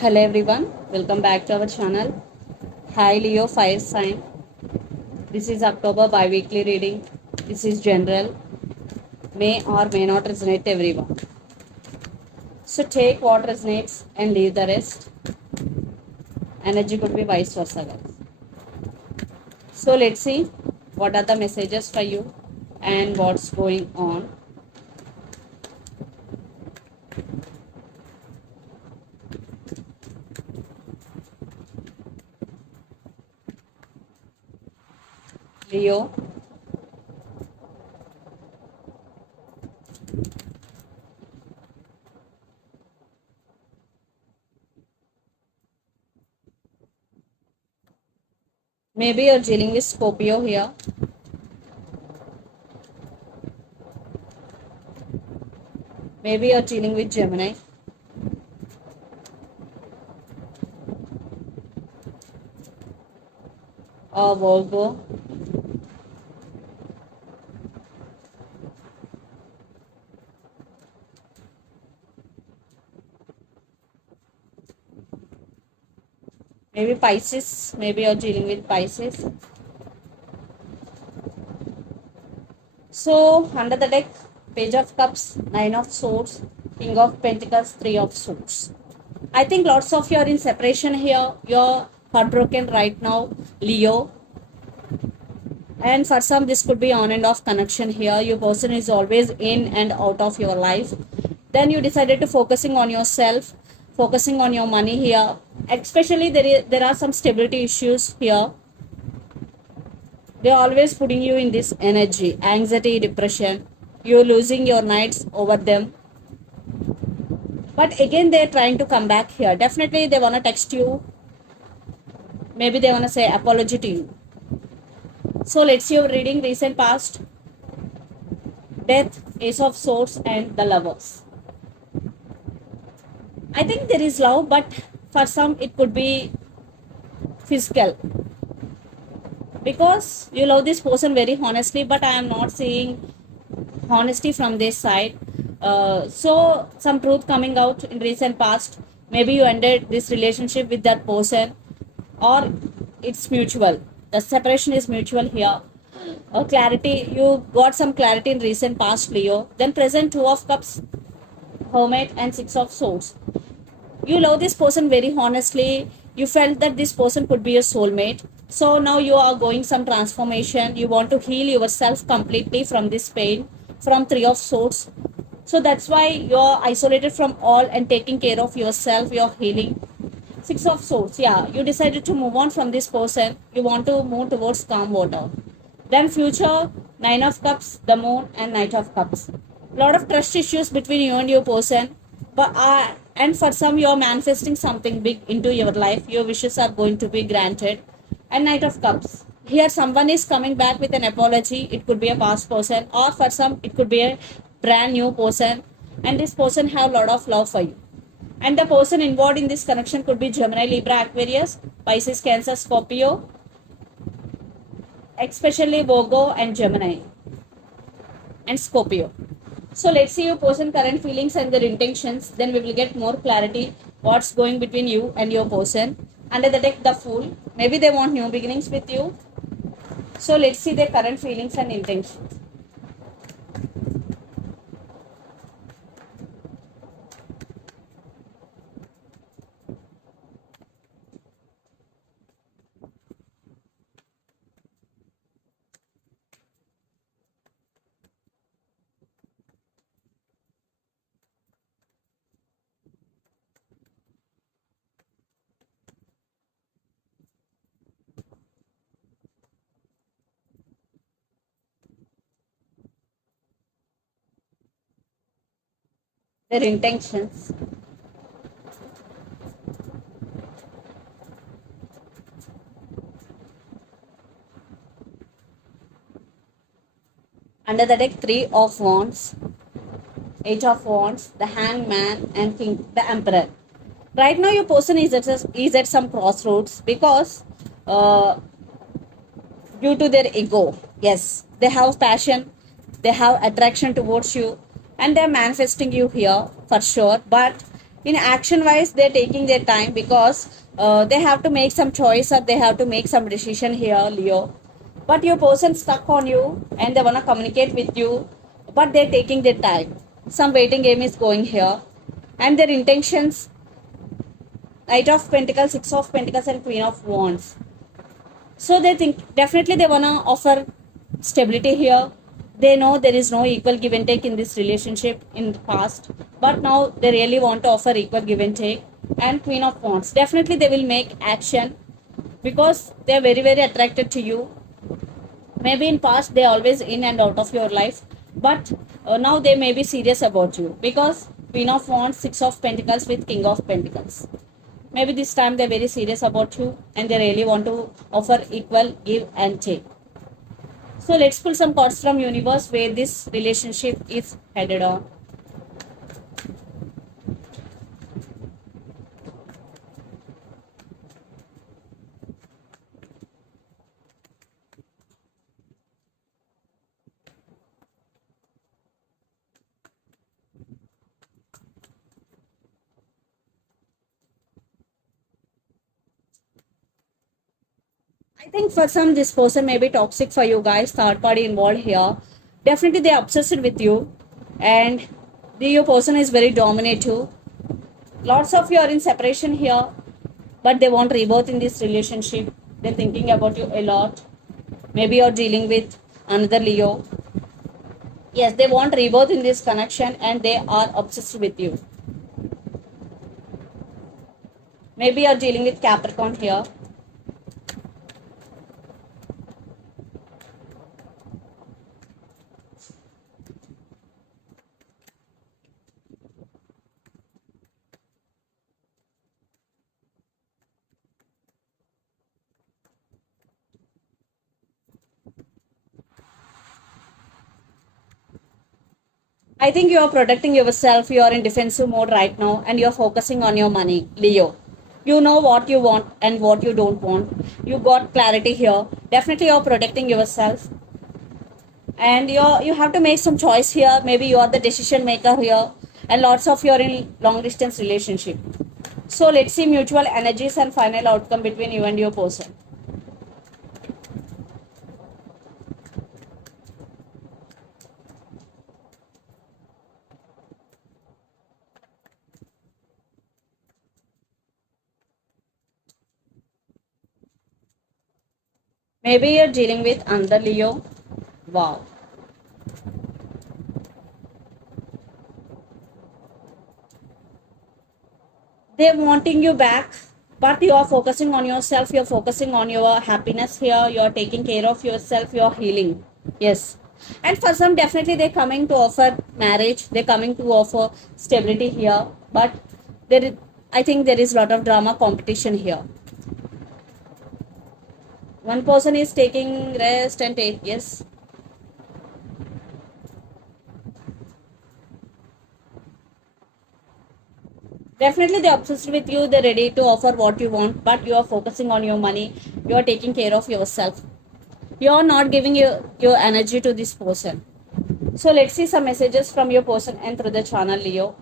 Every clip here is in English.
Hello everyone, welcome back to our channel. Hi Leo Fire Sign. This is October bi-weekly reading. This is general, may or may not resonate everyone. So take what resonates and leave the rest. Energy could be vice versa, guys. So let's see what are the messages for you and what's going on. Leo, maybe you're dealing with Scorpio here. Maybe you're dealing with Gemini. Or Virgo. Maybe Pisces. Maybe you're dealing with Pisces. So, under the deck, Page of Cups, Nine of Swords, King of Pentacles, Three of Swords. I think lots of you are in separation here. You're heartbroken right now, Leo. And for some, this could be on and off connection here. Your person is always in and out of your life. Then you decided to focusing on yourself, focusing on your money here. Especially there are some stability issues here. They're always putting you in this energy, anxiety, depression. You're losing your nights over them. But again, they're trying to come back here. Definitely, they want to text you. Maybe they want to say apology to you. So let's see your reading, recent past, death, ace of swords, and the lovers. I think there is love, but for some, it could be physical. Because you love this person very honestly, but I am not seeing honesty from this side. So some truth coming out in recent past. Maybe you ended this relationship with that person, or it's mutual. The separation is mutual here. Clarity, you got some clarity in recent past, Leo. Then present, Two of Cups, Hermit, and Six of Swords. You love this person very honestly. You felt that this person could be a soulmate. So now you are going some transformation. You want to heal yourself completely from this pain, from Three of Swords. So that's why you're isolated from all and taking care of yourself. You're healing. Six of Swords. Yeah, you decided to move on from this person. You want to move towards calm water. Then future, Nine of Cups, the Moon, and Knight of Cups. Lot of trust issues between you and your person. But and for some, you are manifesting something big into your life. Your wishes are going to be granted. And Knight of Cups. Here, someone is coming back with an apology. It could be a past person, or for some, it could be a brand new person. And this person have a lot of love for you. And the person involved in this connection could be Gemini, Libra, Aquarius, Pisces, Cancer, Scorpio, especially Virgo and Gemini and Scorpio. So let's see your person current feelings and their intentions. Then we will get more clarity what's going between you and your person. Under the deck, the Fool. Maybe they want new beginnings with you. So let's see their current feelings and intentions. Their intentions. Under the deck, Three of Wands, Eight of Wands, the Hangman, and King, the Emperor. Right now, your person is at some crossroads because due to their ego. Yes, they have passion, they have attraction towards you, and they're manifesting you here for sure. But In action wise, they're taking their time because they have to make some choice or they have to make some decision here, Leo. But your person stuck on you and they want to communicate with you, but they're taking their time. Some waiting game is going here, and their intentions: Knight of Pentacles, Six of Pentacles, and Queen of Wands. So they think definitely they want to offer stability here. They know there is no equal give and take in this relationship in the past, but now they really want to offer equal give and take. And Queen of Wands, definitely they will make action because they are very very attracted to you. Maybe in past they always in and out of your life, but now they may be serious about you because Queen of Wands, Six of Pentacles with King of Pentacles. Maybe this time they're very serious about you and they really want to offer equal give and take. So let's pull some cards from universe where this relationship is headed on. I think for some this person may be toxic for you guys, third party involved here. Definitely they're obsessed with you and your person is very dominative. Lots of you are in separation here, but they want rebirth in this relationship. They're thinking about you a lot. Maybe you're dealing with another Leo. Yes, they want rebirth in this connection and they are obsessed with you. Maybe you're dealing with Capricorn here. I think you are protecting yourself. You are in defensive mode right now and you're focusing on your money, Leo. You know what you want and what you don't want. You got clarity here. Definitely you're protecting yourself. And you have to make some choice here. Maybe you are the decision maker here. And lots of you are in long distance relationship. So let's see mutual energies and final outcome between you and your person. Maybe you're dealing with another Leo. Wow. They're wanting you back, but you are focusing on yourself. You're focusing on your happiness here. You're taking care of yourself. You're healing. Yes. And for some, definitely they're coming to offer marriage. They're coming to offer stability here. But I think there is a lot of drama competition here. One person is taking rest and take, yes. Definitely they're obsessed with you. They're ready to offer what you want, but you are focusing on your money. You are taking care of yourself. You are not giving your energy to this person. So let's see some messages from your person and through the channel, Leo.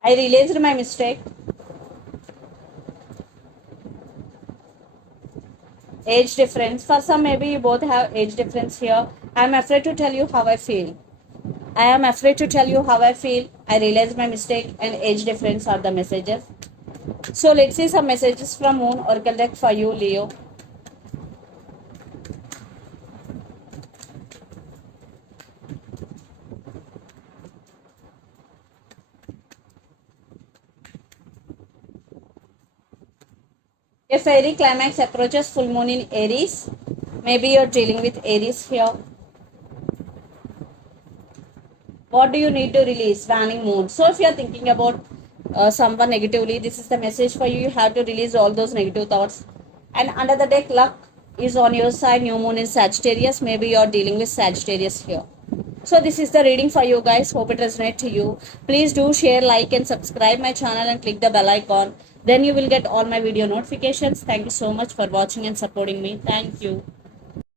I realized my mistake. Age difference. For some, maybe you both have age difference here. I am afraid to tell you how I feel. I am afraid to tell you how I feel. I realized my mistake and age difference are the messages. So let's see some messages from Moon Oracle deck for you, Leo. A fairy climax approaches full moon in Aries. Maybe you're dealing with Aries here. What do you need to release? Waning moon. So if you're thinking about someone negatively, this is the message for you. You have to release all those negative thoughts. And under the deck, luck. is on your side, new moon is Sagittarius, maybe you're dealing with Sagittarius here. So this is the reading for you guys. Hope it resonates to you. Please do share, like and subscribe my channel and click the bell icon. Then you will get all my video notifications. Thank you so much for watching and supporting me. Thank you.